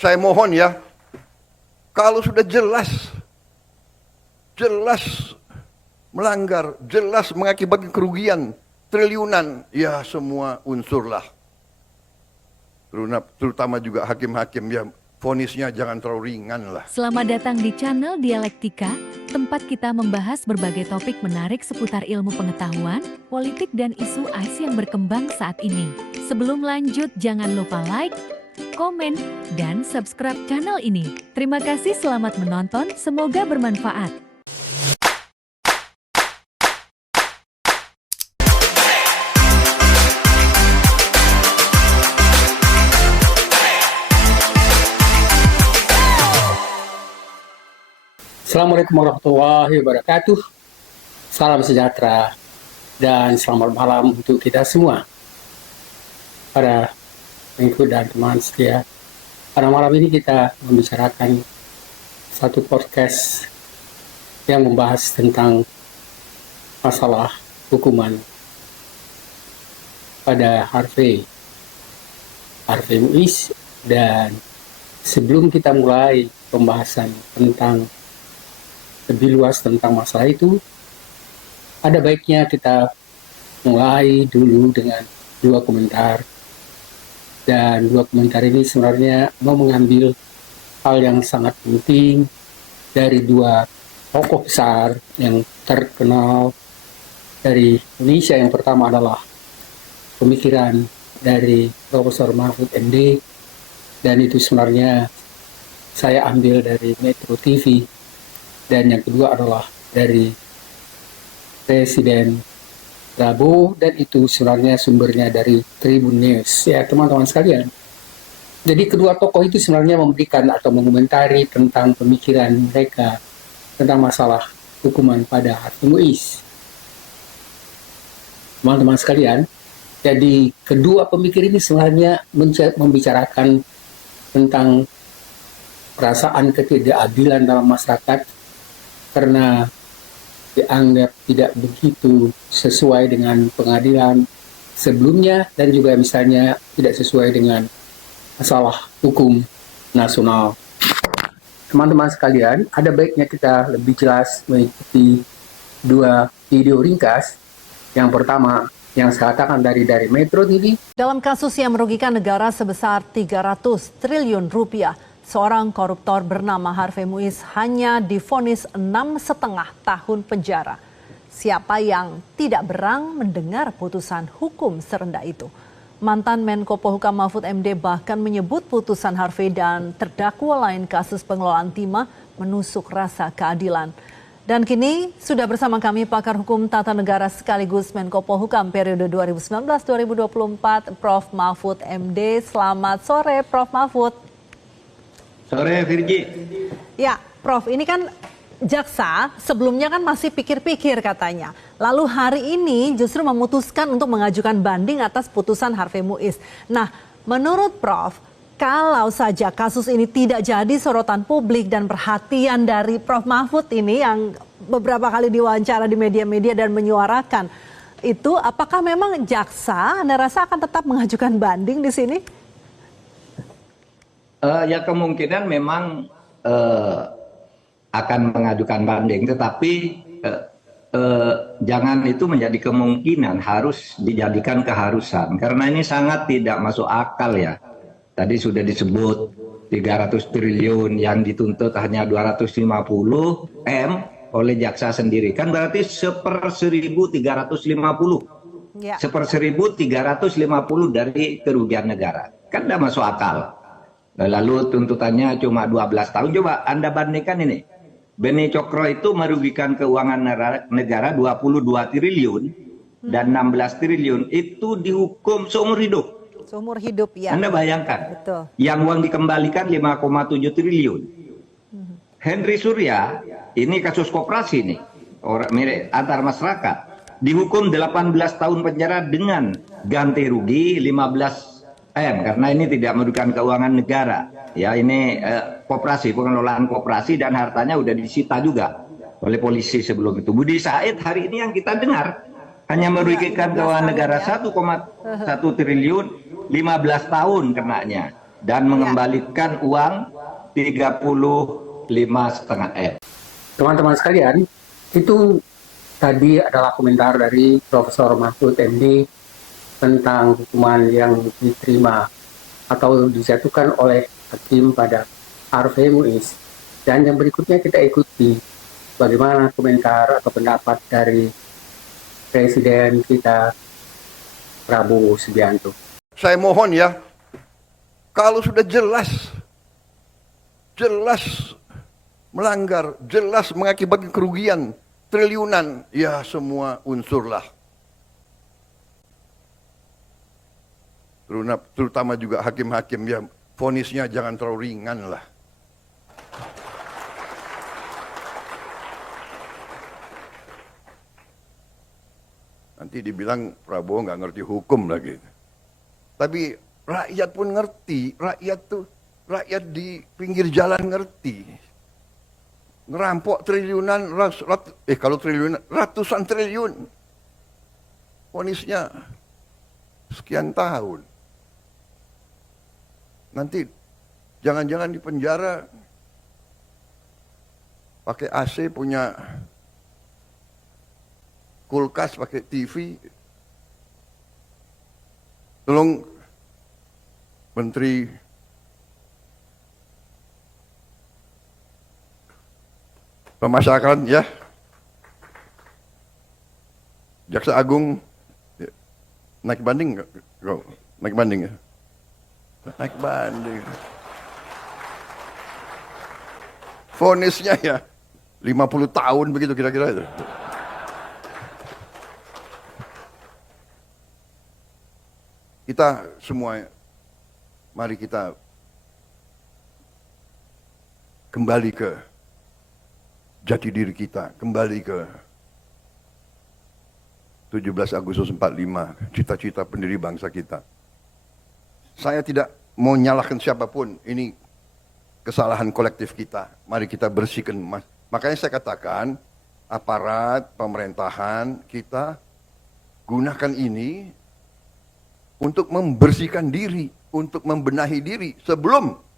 saya mohon ya, kalau sudah jelas melanggar, jelas mengakibatkan kerugian triliunan, ya semua unsur lah. Terutama juga hakim-hakim ya, vonisnya jangan terlalu ringan lah. Selamat datang di channel Dialektika, tempat kita membahas berbagai topik menarik seputar ilmu pengetahuan, politik dan isu AIS yang berkembang saat ini. Sebelum lanjut, jangan lupa like, komen, dan subscribe channel ini. Terima kasih, selamat menonton, semoga bermanfaat. Assalamualaikum warahmatullahi wabarakatuh. Salam sejahtera dan selamat malam untuk kita semua, para pengikut dan teman setia. Pada malam ini kita membicarakan satu podcast yang membahas tentang masalah hukuman pada Harvey Muiz. Dan sebelum kita mulai pembahasan tentang lebih luas tentang masalah itu, ada baiknya kita mulai dulu dengan dua komentar. Dan dua komentar ini sebenarnya mau mengambil hal yang sangat penting dari dua tokoh besar yang terkenal dari Indonesia. Yang pertama adalah pemikiran dari Profesor Mahfud MD, dan itu sebenarnya saya ambil dari Metro TV. Dan yang kedua adalah dari Presiden Prabowo, dan itu sebenarnya sumbernya dari Tribun News. Ya teman-teman sekalian, jadi kedua tokoh itu sebenarnya memberikan atau mengomentari tentang pemikiran mereka tentang masalah hukuman pada Harvey Muiz. Teman-teman sekalian, jadi kedua pemikir ini sebenarnya membicarakan tentang perasaan ketidakadilan dalam masyarakat karena dianggap tidak begitu sesuai dengan pengadilan sebelumnya, dan juga misalnya tidak sesuai dengan masalah hukum nasional. Teman-teman sekalian, ada baiknya kita lebih jelas mengikuti dua video ringkas. Yang pertama yang saya katakan dari Metro TV. Dalam kasus yang merugikan negara sebesar 300 triliun rupiah, seorang koruptor bernama Harvey Muiz hanya divonis 6,5 tahun penjara. Siapa yang tidak berang mendengar putusan hukum serendah itu? Mantan Menko Polhukam Mahfud MD bahkan menyebut putusan Harvey dan terdakwa lain kasus pengelolaan timah menusuk rasa keadilan. Dan kini sudah bersama kami pakar hukum tata negara sekaligus Menko Polhukam periode 2019-2024, Prof. Mahfud MD. Selamat sore, Prof. Mahfud. Sore, Virgi. Ya, Prof, ini kan jaksa sebelumnya kan masih pikir-pikir katanya. Lalu hari ini justru memutuskan untuk mengajukan banding atas putusan Harvey Muiz. Nah, menurut Prof, kalau saja kasus ini tidak jadi sorotan publik dan perhatian dari Prof Mahfud ini yang beberapa kali diwawancara di media-media dan menyuarakan itu, apakah memang jaksa Anda rasa akan tetap mengajukan banding di sini? Ya kemungkinan memang akan mengajukan banding, tetapi jangan itu menjadi kemungkinan, harus dijadikan keharusan. Karena ini sangat tidak masuk akal ya. Tadi sudah disebut 300 triliun yang dituntut hanya 250 M oleh jaksa sendiri. Kan berarti 1/1350. Ya. 1/1350 dari kerugian negara. Kan tidak masuk akal. Lalu tuntutannya cuma 12 tahun. Coba Anda bandingkan ini. Beni Cokro itu merugikan keuangan negara 22 triliun dan 16 triliun itu dihukum seumur hidup. Seumur hidup ya. Anda bayangkan. Betul. Yang uang dikembalikan 5,7 triliun. Henry Surya, ini kasus koperasi nih. Orang mirip antar masyarakat. Dihukum 18 tahun penjara dengan ganti rugi 15 M, karena ini tidak merugikan keuangan negara. Ya, ini koperasi, pengelolaan koperasi, dan hartanya udah disita juga oleh polisi sebelum itu. Budi Said hari ini yang kita dengar hanya merugikan keuangan negara 1,1 triliun, 15 tahun kenanya. dan mengembalikan uang 35,5 M. Teman-teman sekalian, itu tadi adalah komentar dari Profesor Mahfud MD tentang hukuman yang diterima atau dijatuhkan oleh hakim pada Harvey Muiz. Dan yang berikutnya kita ikuti bagaimana komentar atau pendapat dari Presiden kita Prabowo Subianto. Saya mohon ya, kalau sudah jelas melanggar, jelas mengakibatkan kerugian triliunan, ya semua unsurlah. Terutama juga hakim-hakim ya, vonisnya jangan terlalu ringan lah. Nanti dibilang Prabowo nggak ngerti hukum lagi. Tapi rakyat pun ngerti, rakyat di pinggir jalan ngerti. Ngerampok triliunan, kalau triliunan, ratusan triliun. Vonisnya sekian tahun. Nanti jangan-jangan di penjara pakai AC, punya kulkas, pakai TV. Tolong Menteri Pemasyarakatan ya, Jaksa Agung naik banding nggak? Naik banding ya? Naik banding. Vonisnya ya 50 tahun begitu kira-kira itu. Kita semua, mari kita kembali ke jati diri kita, kembali ke 17 Agustus 45, cita-cita pendiri bangsa kita. Saya tidak mau nyalahkan siapapun, ini kesalahan kolektif kita. Mari kita bersihkan. Makanya saya katakan, aparat pemerintahan kita gunakan ini untuk membersihkan diri, untuk membenahi diri sebelum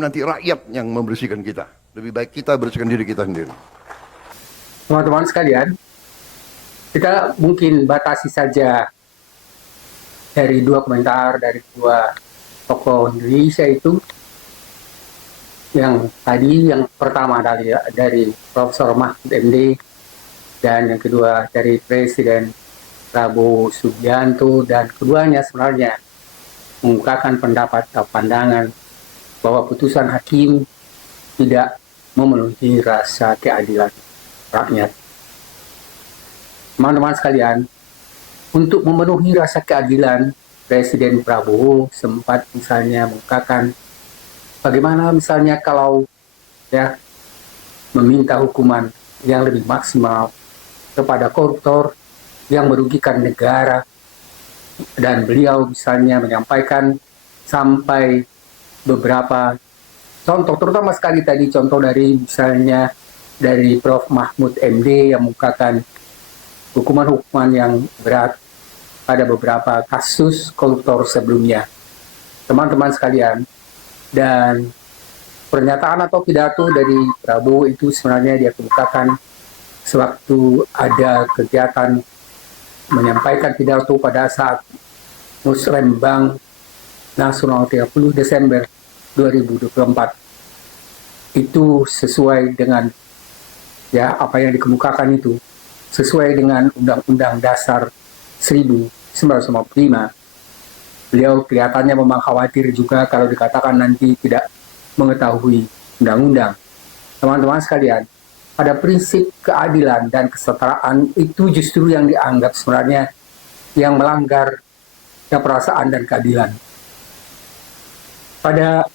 nanti rakyat yang membersihkan kita. Lebih baik kita bersihkan diri kita sendiri. Teman-teman sekalian, kita mungkin batasi saja dari dua komentar dari dua tokoh Indonesia itu. Yang tadi, yang pertama dari Profesor Mahfud MD, dan yang kedua dari Presiden Prabowo Subianto, dan keduanya sebenarnya mengungkapkan pendapat atau pandangan bahwa putusan hakim tidak memenuhi rasa keadilan rakyat. Teman-teman sekalian, untuk memenuhi rasa keadilan, Presiden Prabowo sempat misalnya mengungkapkan bagaimana misalnya kalau ya meminta hukuman yang lebih maksimal kepada koruptor yang merugikan negara, dan beliau misalnya menyampaikan sampai beberapa contoh, terutama sekali tadi contoh dari misalnya dari Prof. Mahfud MD yang mengungkapkan hukuman-hukuman yang berat pada beberapa kasus koruptor sebelumnya. Teman-teman sekalian, dan pernyataan atau pidato dari Prabowo itu sebenarnya dia kemukakan sewaktu ada kegiatan menyampaikan pidato pada saat Musrembang Nasional 30 Desember 2024. Itu sesuai dengan ya apa yang dikemukakan itu sesuai dengan Undang-Undang Dasar 1945. Beliau kelihatannya memang khawatir juga kalau dikatakan nanti tidak mengetahui undang-undang. Teman-teman sekalian, pada prinsip keadilan dan kesetaraan itu justru yang dianggap sebenarnya yang melanggar perasaan dan keadilan. Pada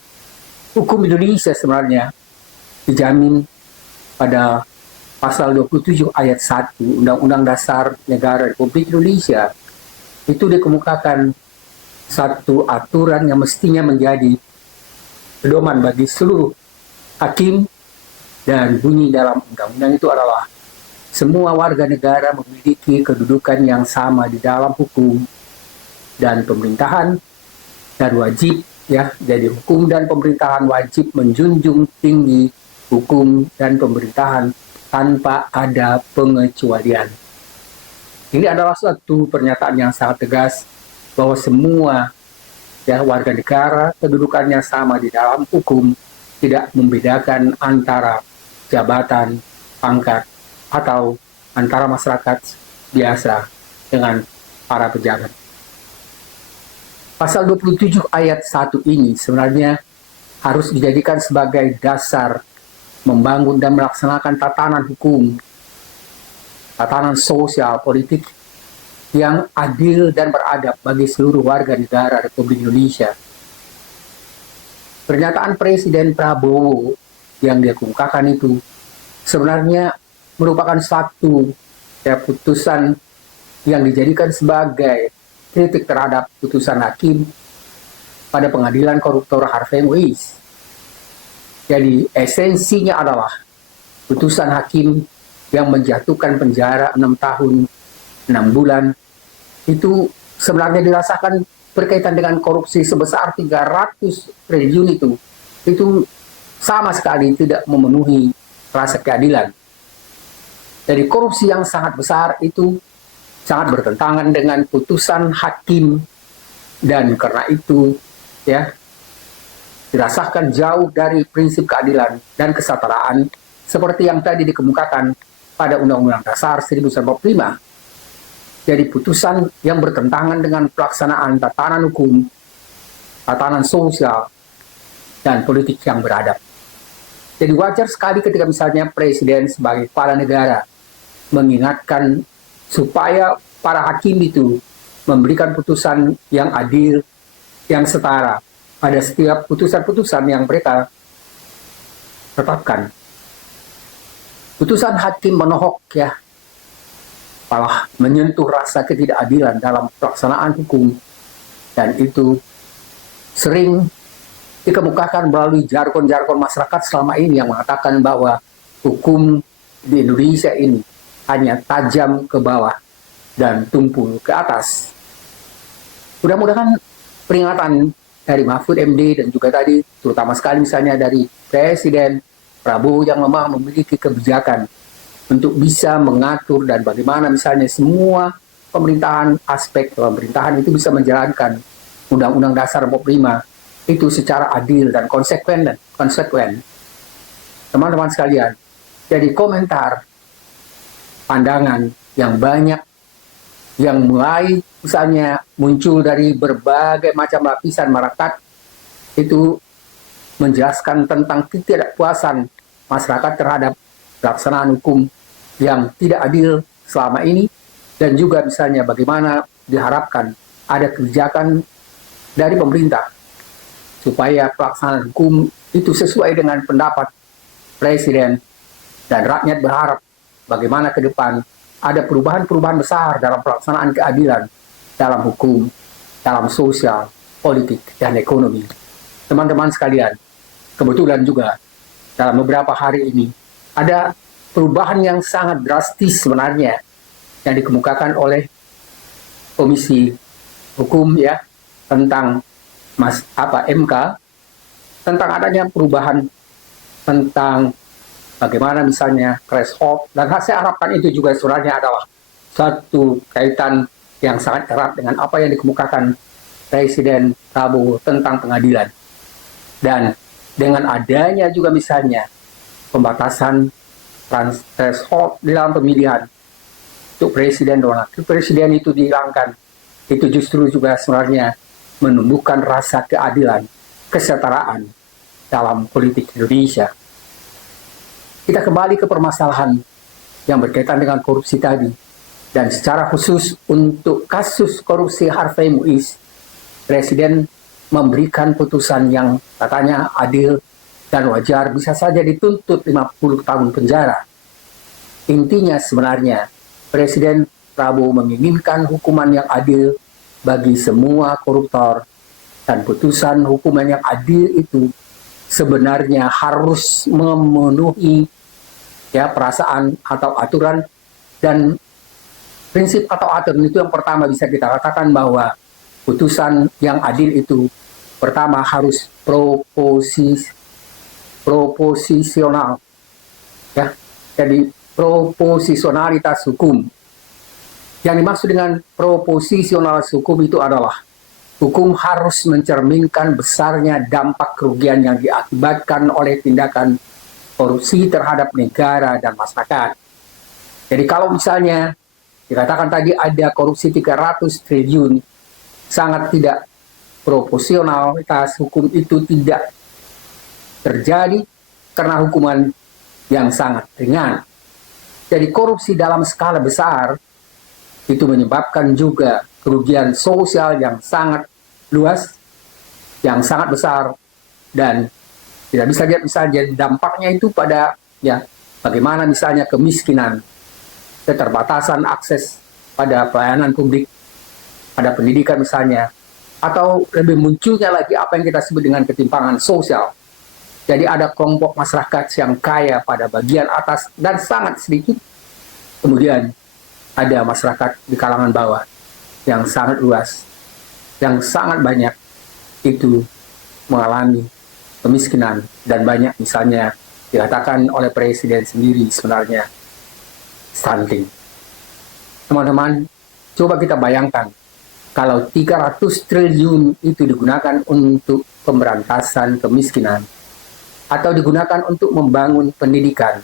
hukum Indonesia sebenarnya dijamin pada pasal 27 ayat 1 Undang-Undang Dasar Negara Republik Indonesia, itu dikemukakan satu aturan yang mestinya menjadi pedoman bagi seluruh hakim, dan bunyi dalam undang-undang itu adalah semua warga negara memiliki kedudukan yang sama di dalam hukum dan pemerintahan, dan wajib ya, jadi hukum dan pemerintahan wajib menjunjung tinggi hukum dan pemerintahan tanpa ada pengecualian. Ini adalah suatu pernyataan yang sangat tegas bahwa semua ya warga negara kedudukannya sama di dalam hukum, tidak membedakan antara jabatan, pangkat, atau antara masyarakat biasa dengan para pejabat. Pasal 27 ayat 1 ini sebenarnya harus dijadikan sebagai dasar membangun dan melaksanakan tatanan hukum, tatanan sosial politik yang adil dan beradab bagi seluruh warga negara Republik Indonesia. Pernyataan Presiden Prabowo yang dia kemukakan itu sebenarnya merupakan satu putusan yang dijadikan sebagai kritik terhadap putusan hakim pada pengadilan koruptor Harvey Muiz. Jadi esensinya adalah putusan hakim yang menjatuhkan penjara 6 tahun 6 bulan itu sebenarnya dirasakan berkaitan dengan korupsi sebesar 300 triliun itu sama sekali tidak memenuhi rasa keadilan. Jadi korupsi yang sangat besar itu sangat bertentangan dengan putusan hakim, dan karena itu ya dirasakan jauh dari prinsip keadilan dan kesetaraan seperti yang tadi dikemukakan pada Undang-Undang Dasar 1945. Jadi putusan yang bertentangan dengan pelaksanaan tatanan hukum, tatanan sosial, dan politik yang beradab. Jadi wajar sekali ketika misalnya Presiden sebagai kepala negara mengingatkan supaya para hakim itu memberikan putusan yang adil, yang setara pada setiap putusan-putusan yang mereka tetapkan. Putusan hakim menohok ya, malah menyentuh rasa ketidakadilan dalam pelaksanaan hukum, dan itu sering dikemukakan melalui jargon-jargon masyarakat selama ini yang mengatakan bahwa hukum di Indonesia ini hanya tajam ke bawah dan tumpul ke atas. Mudah-mudahan peringatan dari Mahfud MD dan juga tadi terutama sekali misalnya dari Presiden Prabowo yang memang memiliki kebijakan untuk bisa mengatur dan bagaimana misalnya semua pemerintahan, aspek pemerintahan itu bisa menjalankan Undang-Undang Dasar 45 itu secara adil dan konsekuen. Teman-teman sekalian, jadi komentar, pandangan yang banyak yang mulai misalnya muncul dari berbagai macam lapisan masyarakat itu menjelaskan tentang ketidakpuasan masyarakat terhadap pelaksanaan hukum yang tidak adil selama ini, dan juga misalnya bagaimana diharapkan ada kebijakan dari pemerintah supaya pelaksanaan hukum itu sesuai dengan pendapat Presiden, dan rakyat berharap bagaimana ke depan ada perubahan-perubahan besar dalam pelaksanaan keadilan dalam hukum, dalam sosial, politik, dan ekonomi. Teman-teman sekalian, kebetulan juga dalam beberapa hari ini ada perubahan yang sangat drastis sebenarnya yang dikemukakan oleh Komisi Hukum ya tentang MK tentang adanya perubahan tentang bagaimana misalnya threshold, dan saya harapkan itu juga sebenarnya adalah satu kaitan yang sangat erat dengan apa yang dikemukakan Presiden Prabowo tentang pengadilan, dan dengan adanya juga misalnya pembatasan threshold di dalam pemilihan untuk presiden dan wakil presiden itu dihilangkan, itu justru juga sebenarnya menumbuhkan rasa keadilan, kesetaraan dalam politik Indonesia. Kita kembali ke permasalahan yang berkaitan dengan korupsi tadi, dan secara khusus untuk kasus korupsi Harvey Muiz, Presiden memberikan putusan yang katanya adil dan wajar, bisa saja dituntut 50 tahun penjara. Intinya sebenarnya Presiden Prabowo menginginkan hukuman yang adil bagi semua koruptor, dan putusan hukuman yang adil itu sebenarnya harus memenuhi ya perasaan atau aturan, dan prinsip atau aturan itu yang pertama bisa kita katakan bahwa putusan yang adil itu pertama harus proposisional, ya. Jadi proposisionalitas hukum. Yang dimaksud dengan proposisionalitas hukum itu adalah hukum harus mencerminkan besarnya dampak kerugian yang diakibatkan oleh tindakan korupsi terhadap negara dan masyarakat. Jadi kalau misalnya dikatakan tadi ada korupsi 300 triliun, sangat tidak proporsionalitas hukum itu tidak terjadi karena hukuman yang sangat ringan. Jadi korupsi dalam skala besar itu menyebabkan juga kerugian sosial yang sangat luas, yang sangat besar, dan tidak bisa lihat misalnya dampaknya itu pada ya bagaimana misalnya kemiskinan, keterbatasan akses pada pelayanan publik, pada pendidikan misalnya, atau lebih munculnya lagi apa yang kita sebut dengan ketimpangan sosial. Jadi ada kelompok masyarakat yang kaya pada bagian atas dan sangat sedikit, kemudian ada masyarakat di kalangan bawah yang sangat luas, yang sangat banyak itu mengalami kemiskinan, dan banyak misalnya dikatakan oleh Presiden sendiri sebenarnya stunting. Teman-teman, coba kita bayangkan kalau 300 triliun itu digunakan untuk pemberantasan kemiskinan, atau digunakan untuk membangun pendidikan,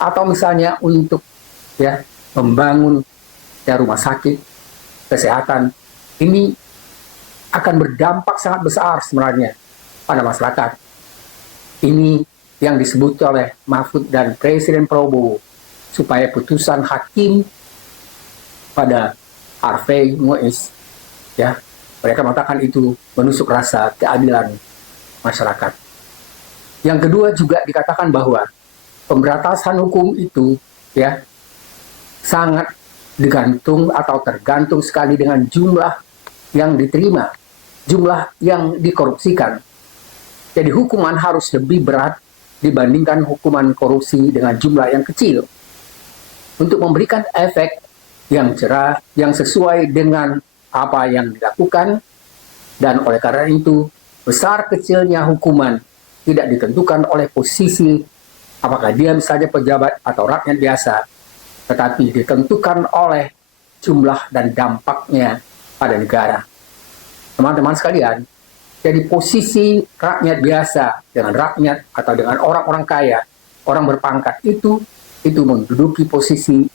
atau misalnya untuk ya membangun ya rumah sakit, kesehatan, ini akan berdampak sangat besar sebenarnya pada masyarakat. Ini yang disebut oleh Mahfud dan Presiden Prabowo, supaya putusan hakim pada Harvey Muiz, ya, mereka mengatakan itu menusuk rasa keadilan masyarakat. Yang kedua juga dikatakan bahwa pemberantasan hukum itu ya sangat digantung atau tergantung sekali dengan jumlah yang diterima, jumlah yang dikorupsikan. Jadi hukuman harus lebih berat dibandingkan hukuman korupsi dengan jumlah yang kecil, untuk memberikan efek yang cerah, yang sesuai dengan apa yang dilakukan. Dan oleh karena itu, besar kecilnya hukuman tidak ditentukan oleh posisi, apakah dia misalnya pejabat atau rakyat biasa, tetapi ditentukan oleh jumlah dan dampaknya pada negara. Teman-teman sekalian, jadi posisi rakyat biasa dengan rakyat atau dengan orang-orang kaya, orang berpangkat itu menduduki posisi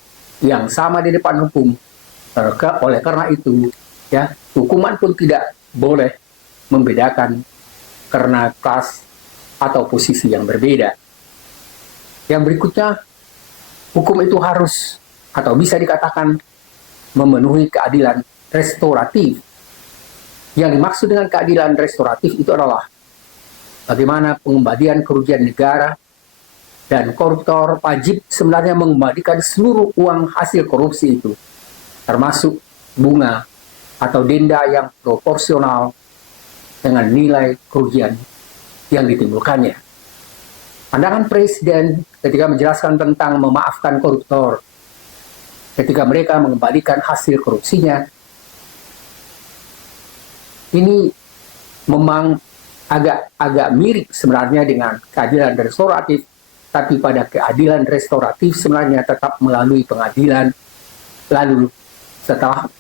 yang sama di depan hukum. Oleh karena itu, ya, hukuman pun tidak boleh membedakan karena kelas atau posisi yang berbeda. Yang berikutnya, hukum itu harus atau bisa dikatakan memenuhi keadilan restoratif. Yang dimaksud dengan keadilan restoratif itu adalah bagaimana pengembalian kerugian negara, dan koruptor wajib sebenarnya mengembalikan seluruh uang hasil korupsi itu, termasuk bunga atau denda yang proporsional dengan nilai kerugian yang ditimbulkannya. Pandangan Presiden ketika menjelaskan tentang memaafkan koruptor ketika mereka mengembalikan hasil korupsinya, ini memang agak mirip sebenarnya dengan keadilan restoratif, tapi pada keadilan restoratif sebenarnya tetap melalui pengadilan, lalu setelah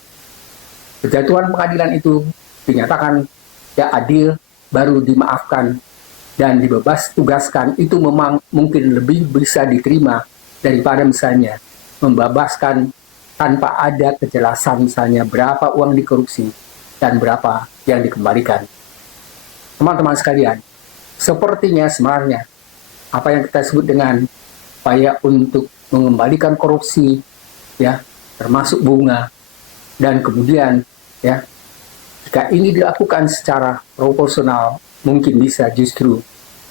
kejatuhan pengadilan itu dinyatakan ya adil, baru dimaafkan dan dibebas tugaskan. Itu memang mungkin lebih bisa diterima daripada misalnya membebaskan tanpa ada kejelasan misalnya berapa uang dikorupsi dan berapa yang dikembalikan. Teman-teman sekalian, sepertinya sebenarnya apa yang kita sebut dengan upaya untuk mengembalikan korupsi, ya, termasuk bunga, dan kemudian ya jika ini dilakukan secara proporsional, mungkin bisa justru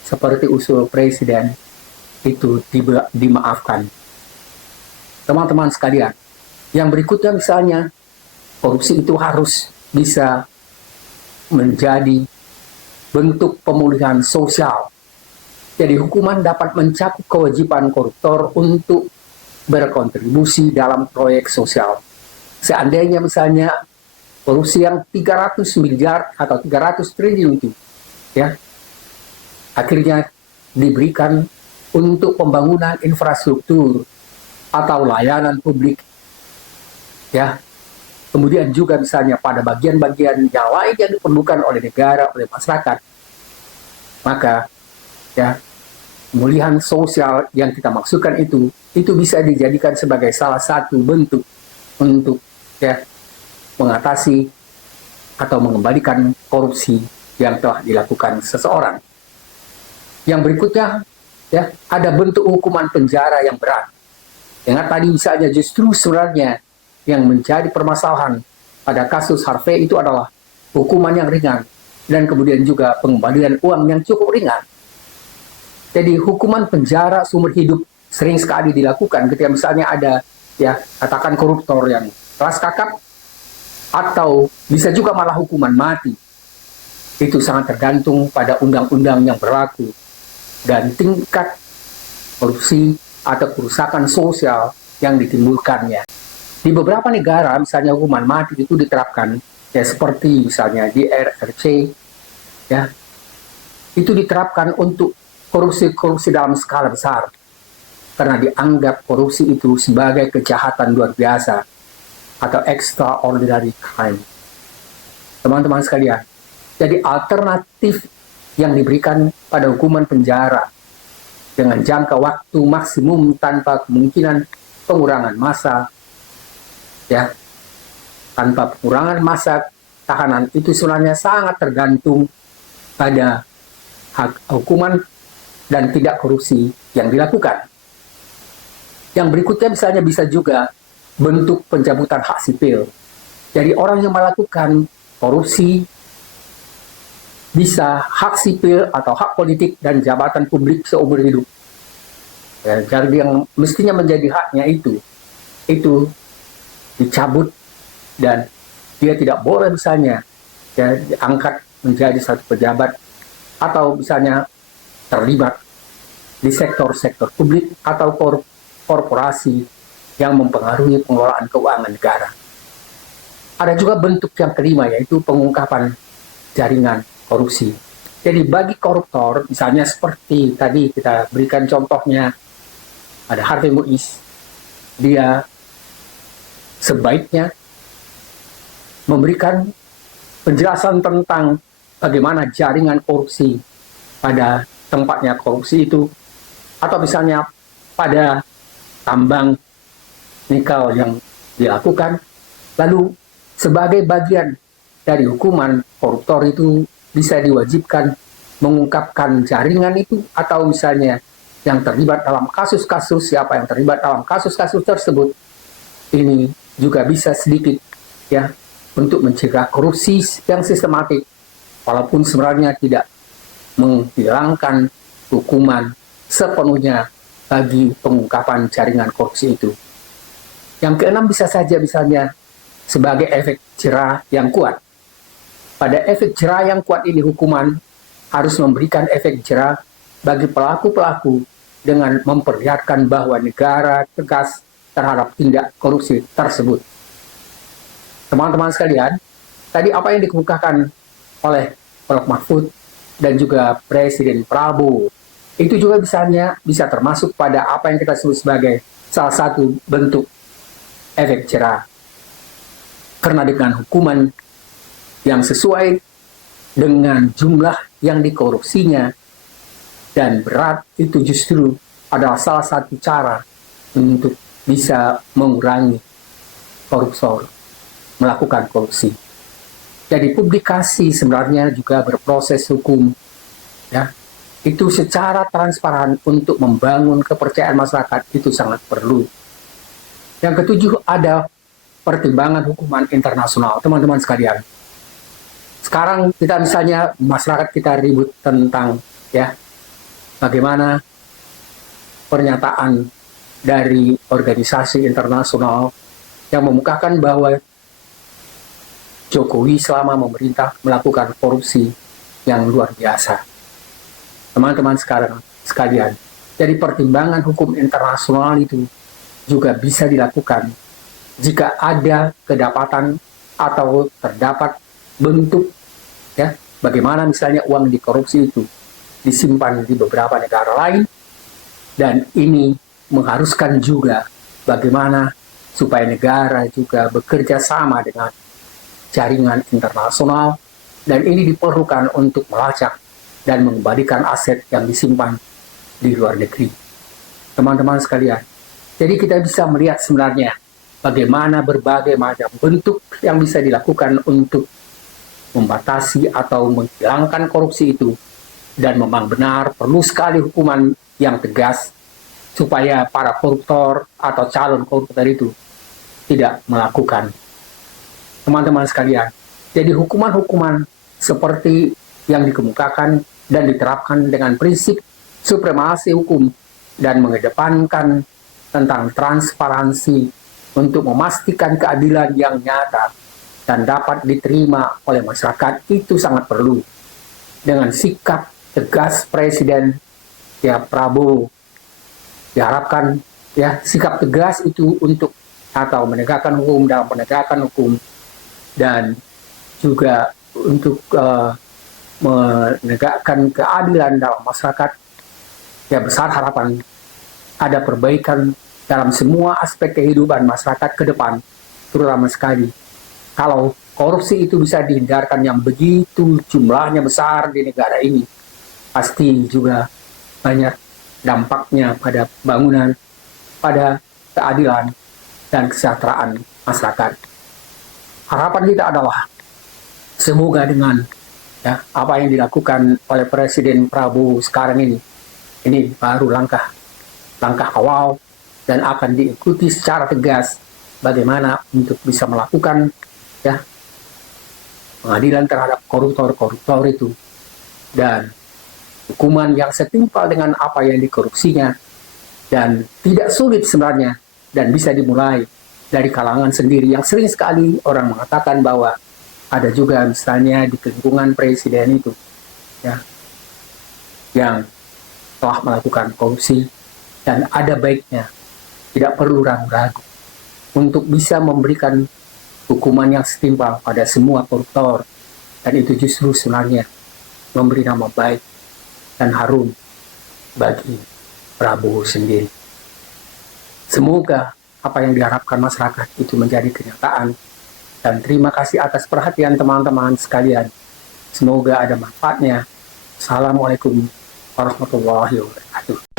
seperti usul Presiden itu dimaafkan. Teman-teman sekalian, yang berikutnya misalnya korupsi itu harus bisa menjadi bentuk pemulihan sosial. Jadi hukuman dapat mencakup kewajiban koruptor untuk berkontribusi dalam proyek sosial. Seandainya misalnya korupsi yang 300 miliar atau 300 triliun itu, ya, akhirnya diberikan untuk pembangunan infrastruktur atau layanan publik, ya. Kemudian juga misalnya pada bagian-bagian yang lain yang diperlukan oleh negara, oleh masyarakat, maka ya pemulihan sosial yang kita maksudkan itu bisa dijadikan sebagai salah satu bentuk untuk ya mengatasi atau mengembalikan korupsi yang telah dilakukan seseorang. Yang berikutnya ya ada bentuk hukuman penjara yang berat. Ingat tadi misalnya justru sebenarnya yang menjadi permasalahan pada kasus Harvey itu adalah hukuman yang ringan dan kemudian juga pengembalian uang yang cukup ringan. Jadi hukuman penjara seumur hidup sering sekali dilakukan ketika misalnya ada ya katakan koruptor yang keras kakap, atau bisa juga malah hukuman mati. Itu sangat tergantung pada undang-undang yang berlaku dan tingkat korupsi atau kerusakan sosial yang ditimbulkannya. Di beberapa negara misalnya hukuman mati itu diterapkan ya seperti misalnya di RRC ya. Itu diterapkan untuk korupsi dalam skala besar karena dianggap korupsi itu sebagai kejahatan luar biasa atau extraordinary crime. Teman-teman sekalian, jadi alternatif yang diberikan pada hukuman penjara dengan jangka waktu maksimum tanpa kemungkinan pengurangan masa, ya, tanpa pengurangan masa tahanan itu sebenarnya sangat tergantung pada hak hukuman dan tidak korupsi yang dilakukan. Yang berikutnya misalnya bisa juga bentuk pencabutan hak sipil. Jadi orang yang melakukan korupsi bisa hak sipil atau hak politik dan jabatan publik seumur hidup. Ya, jadi yang mestinya menjadi haknya itu dicabut dan dia tidak boleh misalnya ya, diangkat menjadi satu pejabat atau misalnya terlibat di sektor-sektor publik atau korporasi yang mempengaruhi pengelolaan keuangan negara. Ada juga bentuk yang kelima yaitu pengungkapan jaringan korupsi. Jadi bagi koruptor, misalnya seperti tadi kita berikan contohnya, ada Harvey Muiz, dia sebaiknya memberikan penjelasan tentang bagaimana jaringan korupsi pada tempatnya korupsi itu, atau misalnya pada tambang nikel yang dilakukan, lalu sebagai bagian dari hukuman koruptor itu bisa diwajibkan mengungkapkan jaringan itu, atau misalnya yang terlibat dalam kasus-kasus, siapa yang terlibat dalam kasus-kasus tersebut, ini juga bisa sedikit ya untuk mencegah korupsi yang sistematik, walaupun sebenarnya tidak menghilangkan hukuman sepenuhnya bagi pengungkapan jaringan korupsi itu. Yang keenam bisa saja misalnya sebagai efek jera yang kuat. Pada efek jera yang kuat ini hukuman harus memberikan efek jera bagi pelaku-pelaku dengan memperlihatkan bahwa negara tegas terhadap tindak korupsi tersebut. Teman-teman sekalian, tadi apa yang dikemukakan oleh Prof. Mahfud dan juga Presiden Prabowo itu juga bisa termasuk pada apa yang kita sebut sebagai salah satu bentuk efek jera. Karena dengan hukuman yang sesuai dengan jumlah yang dikorupsinya dan berat itu justru adalah salah satu cara untuk bisa mengurangi koruptor melakukan korupsi. Jadi publikasi sebenarnya juga berproses hukum, ya. Itu secara transparan untuk membangun kepercayaan masyarakat itu sangat perlu. Yang ketujuh ada pertimbangan hukuman internasional, teman-teman sekalian. Sekarang kita misalnya masyarakat kita ribut tentang ya bagaimana pernyataan dari organisasi internasional yang memukakan bahwa Jokowi selama memerintah melakukan korupsi yang luar biasa. Teman-teman sekalian, dari pertimbangan hukum internasional itu juga bisa dilakukan jika ada kedapatan atau terdapat bentuk ya bagaimana misalnya uang dikorupsi itu disimpan di beberapa negara lain, dan ini mengharuskan juga bagaimana supaya negara juga bekerja sama dengan jaringan internasional, dan ini diperlukan untuk melacak dan mengembalikan aset yang disimpan di luar negeri. Teman-teman sekalian, jadi kita bisa melihat sebenarnya bagaimana berbagai macam bentuk yang bisa dilakukan untuk membatasi atau menghilangkan korupsi itu, dan memang benar perlu sekali hukuman yang tegas supaya para koruptor atau calon koruptor itu tidak melakukan. Teman-teman sekalian, jadi hukuman-hukuman seperti yang dikemukakan dan diterapkan dengan prinsip supremasi hukum dan mengedepankan tentang transparansi untuk memastikan keadilan yang nyata dan dapat diterima oleh masyarakat itu sangat perlu. Dengan sikap tegas Presiden ya Prabowo, diharapkan ya sikap tegas itu untuk atau menegakkan hukum dalam penegakan hukum, dan juga untuk menegakkan keadilan dalam masyarakat. Ya besar harapan ada perbaikan dalam semua aspek kehidupan masyarakat ke depan, terutama sekali kalau korupsi itu bisa dihindarkan yang begitu jumlahnya besar di negara ini, pasti juga banyak dampaknya pada bangunan, pada keadilan dan kesejahteraan masyarakat. Harapan kita adalah semoga dengan ya, apa yang dilakukan oleh Presiden Prabowo sekarang ini baru langkah awal dan akan diikuti secara tegas bagaimana untuk bisa melakukan ya pengadilan terhadap koruptor itu, dan hukuman yang setimpal dengan apa yang dikorupsinya, dan tidak sulit sebenarnya, dan bisa dimulai dari kalangan sendiri yang sering sekali orang mengatakan bahwa ada juga misalnya di lingkungan presiden itu ya yang telah melakukan korupsi, dan ada baiknya tidak perlu ragu-ragu untuk bisa memberikan hukuman yang setimpal pada semua koruptor, dan itu justru sebenarnya memberi nama baik dan harum bagi Prabowo sendiri. Semoga apa yang diharapkan masyarakat itu menjadi kenyataan, dan terima kasih atas perhatian teman-teman sekalian. Semoga ada manfaatnya. Assalamualaikum warahmatullahi wabarakatuh.